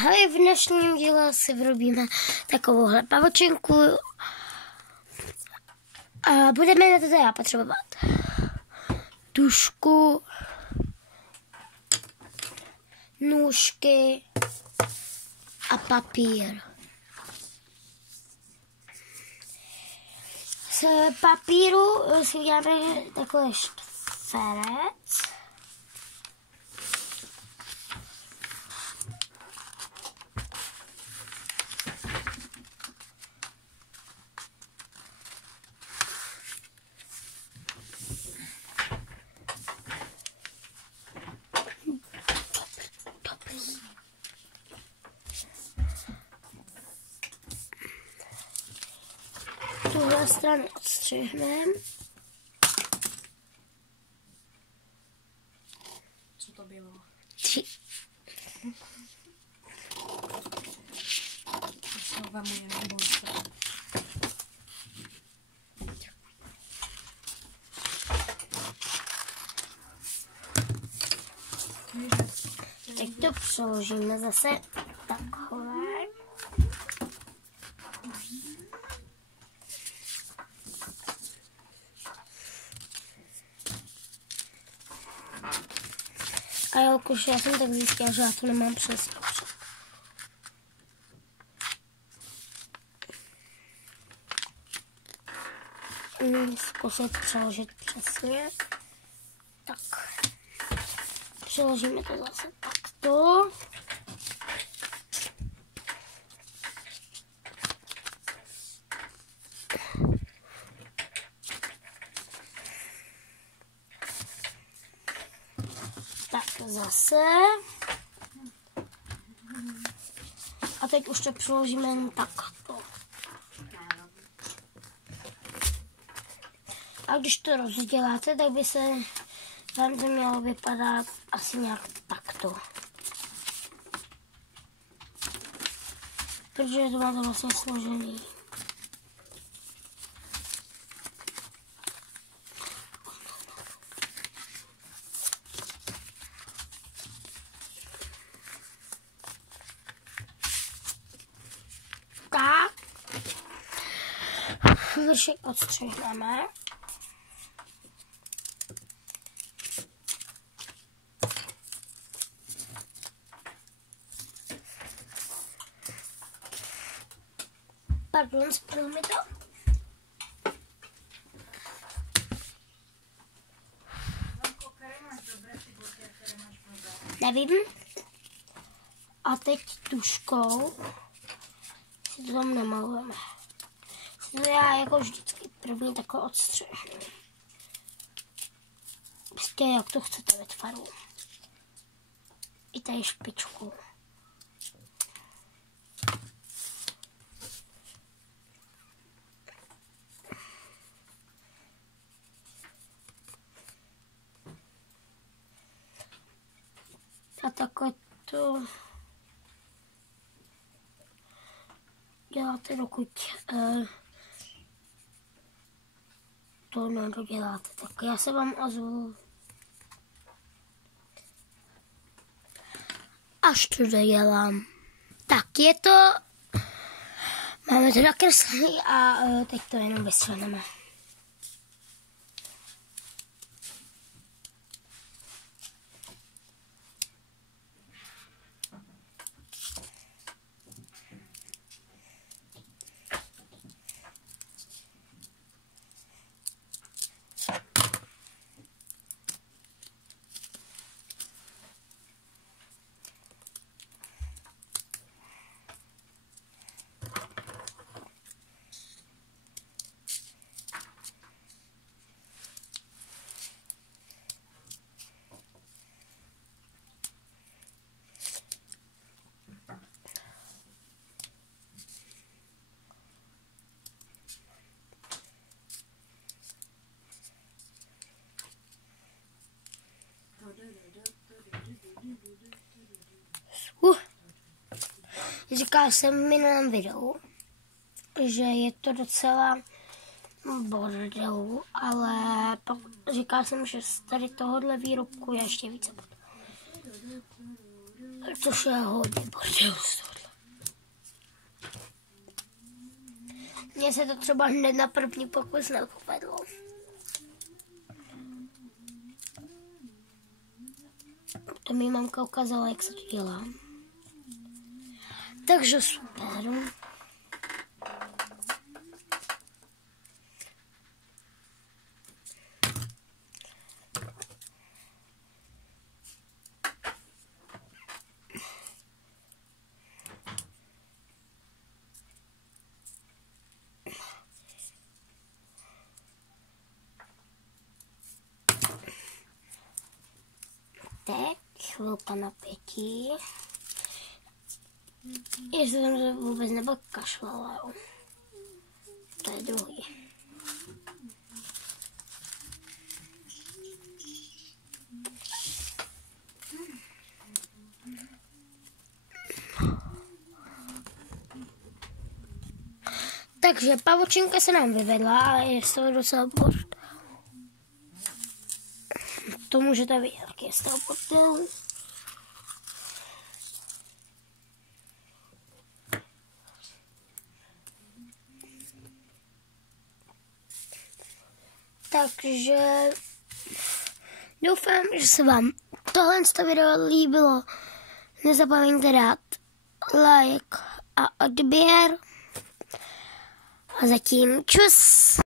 Ahoj, v dnešním díle si vyrobíme takovouhle pavočinku a budeme na to teda potřebovat tužku, nůžky a papír. Z papíru si uděláme takový čtverec. Tuhle stranu odstřihneme. Co to bylo? 3. Vemu jenom bolster. Teď to přeložíme zase takhle. A jelikož já jsem tak zjistila, že já to nemám přesně. Zkusit přeložit přesně. Tak. Přeložíme to zase takto. Tak zase. A teď už to přeložíme jen takto. A když to rozděláte, tak by se vám to mělo vypadat asi nějak takto. Protože to máte vlastně složený. Tak. Vršek odstřihneme. Pardon, spadlo mi to. Nevím. A teď tužkou si to tam namalujeme. Já jako vždycky první takhle odstřihnu. Prostě jak to chcete ve tvaru. I tady špičku. A takhle to děláte, dokud to nedoděláte. Tak já se vám ozvu, až to dodělám. Tak je to, máme to nakreslený a teď to jenom vysvětlíme. Říkala jsem v minulém videu, že je to docela bordel, ale pak říkala jsem, že z tady tohohle výrobku je ještě více. Což je hodně bordelu. Mně se to třeba hned na první pokus nepovedlo. To mi mamka ukázala, jak se to dělá. Takže super. Teď chvilka napětí. Jestli jsem se vůbec kašlala, jo. To je druhý. Takže pavučinka se nám vyvedla a je z toho docela bordel. To můžete vidět, jak je z toho bordelu. Takže doufám, že se vám tohle video líbilo. Nezapomeňte dát like a odběr. A zatím čus!